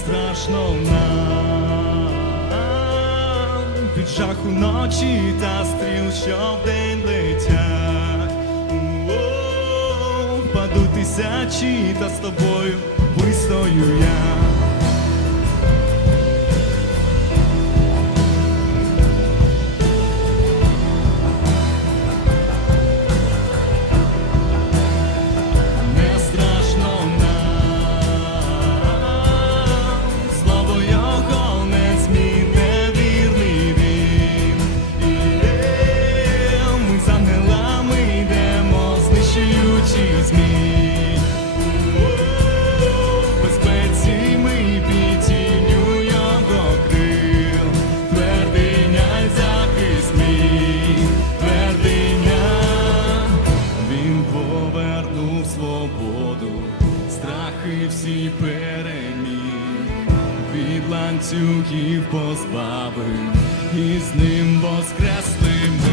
страшно нам від жаху ночі та стріл, що вдень летять. Паду тисячі, та з тобою вистою я. гріхів позбавив і з ним воскресним.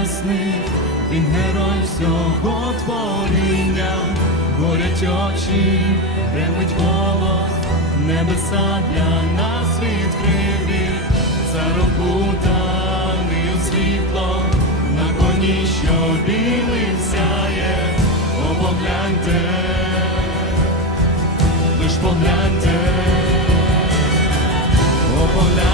небесних, він герой всього творіння, горять очі, ревить голос, небеса для нас відкрив зарокутаний у світло, на коні, що білим сяє, О, погляньте, лиш погляньте, О, погляньте.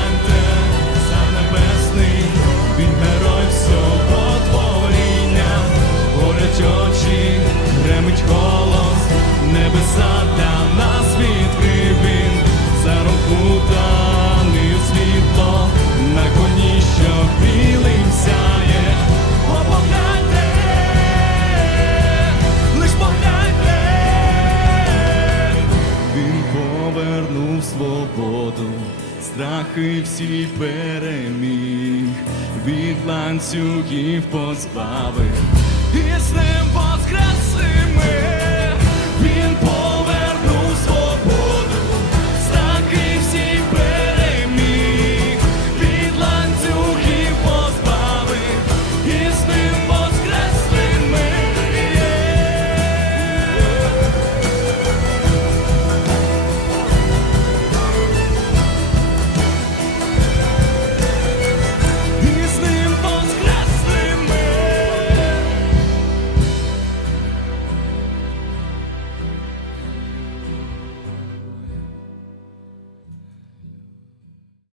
повернув свободу, страхи всі переміг, від ланцюгів позбавив. І з